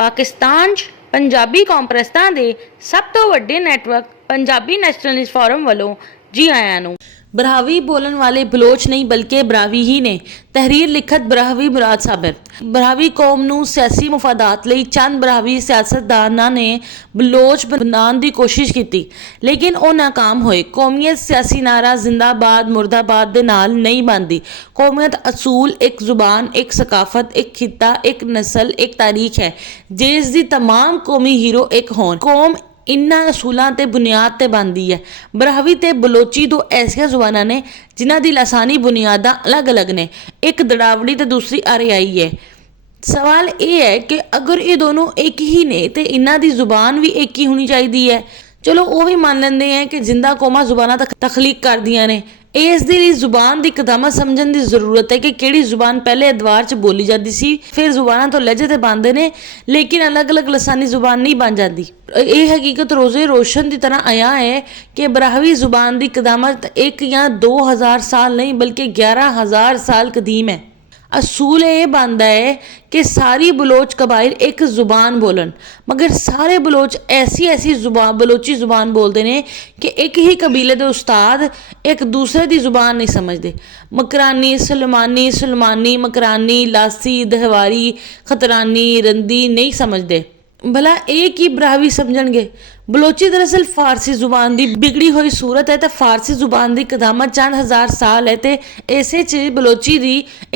ਪਾਕਿਸਤਾਨ 'ਚ ਪੰਜਾਬੀ ਕੌਂਪਰੈਸਾਂ ਦੇ ਸਭ ਤੋਂ ਵੱਡੇ ਨੈਟਵਰਕ ਪੰਜਾਬੀ ਨੈਸ਼ਨਲਿਸਟ ਫੋਰਮ ਵੱਲੋਂ जी आया ਨੂੰ। ਬਰਾਹਵੀ ਬੋਲਣ ਵਾਲੇ ਬਲੋਚ ਨਹੀਂ ਬਲਕਿ ਬਰਾਹਵੀ ਹੀ ਨੇ। ਤਹਿਰੀਰ ਲਿਖਤ ਬਰਾਹਵੀ ਮੁਰਾਦ ਸਾਬਰ। ਬਰਾਹਵੀ ਕੌਮ ਨੂੰ ਸਿਆਸੀ ਮੁਫਾਦਾਤ ਲਈ ਚੰਦ ਬਰਾਹਵੀ ਸਿਆਸਤਦਾਨਾਂ ਨੇ ਬਲੋਚ ਬਣਾਉਣ ਦੀ ਕੋਸ਼ਿਸ਼ ਕੀਤੀ, ਲੇਕਿਨ ਉਹ ਨਾਕਾਮ ਹੋਏ। ਕੌਮੀਅਤ ਸਿਆਸੀ ਨਾਰਾ ਜ਼ਿੰਦਾਬਾਦ ਮੁਰਦਾਬਾਦ ਦੇ ਨਾਲ ਨਹੀਂ ਬਣਦੀ। ਕੌਮੀਅਤ ਅਸੂਲ ਇੱਕ ਜ਼ੁਬਾਨ, ਇੱਕ ਸਕਾਫਤ, ਇੱਕ ਖਿੱਤਾ, ਇੱਕ ਨਸਲ, ਇੱਕ ਤਾਰੀਖ ਹੈ ਜਿਸ ਦੀ ਤਮਾਮ ਕੌਮੀ ਹੀਰੋ ਇੱਕ ਹੋਣ। ਕੌਮ इन्हां असूलों ते बुनियाद ते बनती है। बराहवी ते बलोची दो ऐसिया जुबानां ने जिन्हां दी लसानी बुनियादां अलग अलग ने, एक दड़ावड़ी ते दूसरी आरियाई है। सवाल ये है कि अगर ये दोनों एक ही ने तो इन्हां दी जुबान भी एक ही होनी चाहिए है। चलो वो भी मान लेंदे हैं कि जिंदा कौमां जुबानां तखलीक करदियां ने। इस दे लई जुबान की कदामत समझण की जरूरत है कि किहड़ी जुबान पहले अदवार च बोली जाती सी, फिर जुबानां तो लहजे ते बनदे ने, लेकिन अलग अलग लसानी जुबान नहीं बन जाती। ये हकीकत रोज़े रोशन की तरह आया है कि बराहवी जुबान की कदामत 1 या 2000 साल नहीं बल्कि 11,000 साल कदीम है। असूल ये बनता है कि सारी बलोच कबाइल एक जुबान बोलन, मगर सारे बलोच ऐसी बलोची जुबान बोलते हैं कि एक ही कबीले के उस्ताद एक दूसरे की जुबान नहीं समझते। मकरानी, सुलमानी, मकरानी, लासी, दहवारी, खतरानी, रंदी नहीं समझते। भला एक ही बराहवी समझणगे। बलोची दरअसल फारसी जुबान की बिगड़ी हुई सूरत है तो फारसी जुबान की कदामत चंद हज़ार साल है तो इसे च बलोची की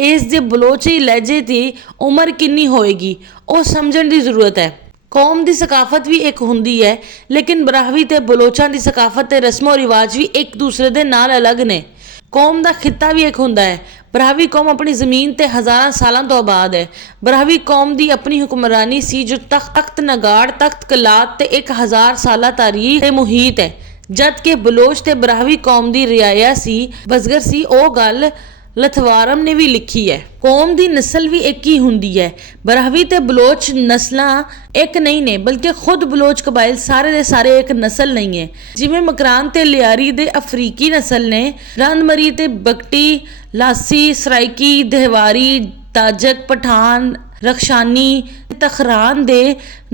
इस दे बलोची लहजे की उम्र कितनी होएगी वो समझण की जरूरत है। कौम की सकाफत भी एक होंदी है, लेकिन बराहवी ते बलोचां की सकाफत ते रस्मो रिवाज भी एक दूसरे के नाल अलग ने। कौम का खिता भी एक होंदा है। बराहवी कौम अपनी ज़मीन ते हज़ारां सालों तो आबाद है। बराहवी कौम की अपनी हुक्मरानी सी जो तख्त नगाड़, तख्त कलात ते 1000 साल तारीख ते मुहीत है, जबकि बलोच ते बराहवी कौम की रियाया सी, बजगर सी। ओ गल लथवारम ने भी लिखी है। कौम की नस्ल भी एक ही होंदी है। बराहवी ते बलोच नस्लां एक नहीं ने, बल्कि खुद बलोच कबाइल सारे दे सारे एक नस्ल नहीं है। जिमें मकरान ते लियारी दे अफ्रीकी नस्ल ने, रंदमरी ते बगटी, लासी, सराइकी, दहवारी, ताजक, पठान, रक्षानी, तखरान दे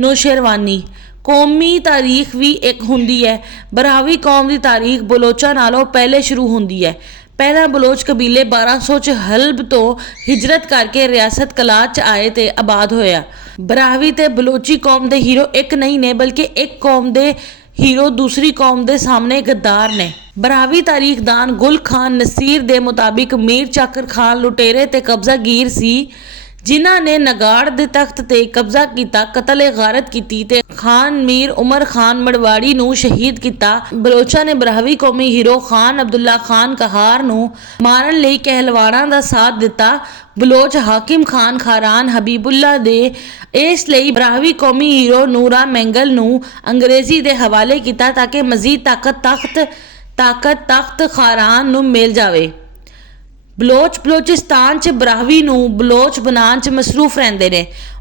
नौशेरवानी। कौमी तारीख भी एक होंदी है। बराहवी कौम की तारीख बलोचा नालों पहले शुरू होंदी है। पहला बलोच कबीले 1200 च हल्ब तो हिजरत करके रियासत कलात च आए ते आबाद होया। बराहवी ते बलोची कौम दे हीरो एक नहीं ने, बल्कि एक कौम दे हीरो दूसरी कौम दे सामने गद्दार ने। बराहवी तारीखदान गुल खान नसीर दे मुताबिक मीर चाकर खान लुटेरे ते कब्जागीर सी, जिन्हां ने नगाड़ दे तख्त ते कब्जा किया, कतल गारत की ते खान मीर उमर खान मड़वाड़ी नूं शहीद किया। बलोचा ने बराहवी कौमी हीरो खान अब्दुल्ला खान कहार नूं मारन लई कहलवाड़ां दा साथ दिता। बलोच हाकिम खान खारान हबीबुल्ला दे इस लई बराहवी कौमी हीरो नूरा मैंगल नूं अंग्रेजी दे हवाले किया ताकि मजीद ताकत तख्त खारान नूं मिल जावे। बलोच बलोचिस्तान च बराहवी नूं बलोच बनाण च मसरूफ रहिंदे ने।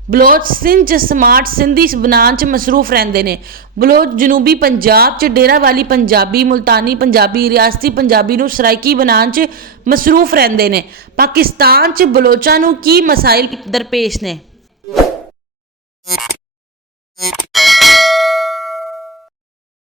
बलोच सिंध च स्मार्ट सिंधी बनाण च मसरूफ रहिंदे ने। बलोच जनूबी पंजाब च डेरा वाली पंजाबी, मुल्तानी पंजाबी, रियासती पंजाबी नूं सराइकी बनाण च मसरूफ रहिंदे ने। पाकिस्तान च बलोचां नूं की मसाइल दरपेश ने?